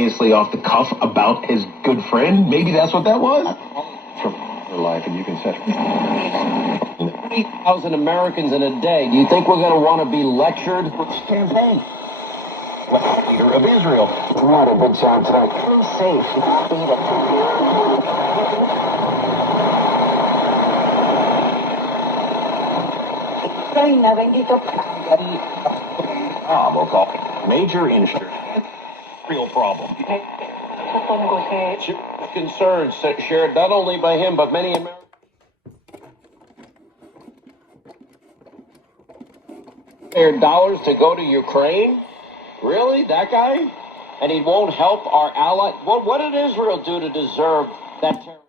Obviously off the cuff about his good friend. Maybe that's what that was. From your life, and you can set 3,000 Americans in a day. Do you think we're going to want to be lectured? Campaign. Leader of Israel. Not a big sound tonight. Safe. We'll call major insurance. Real problem. Concerns shared not only by him, but many Americans. Dollars to go to Ukraine? Really? That guy? And he won't help our ally? What did Israel do to deserve that terror?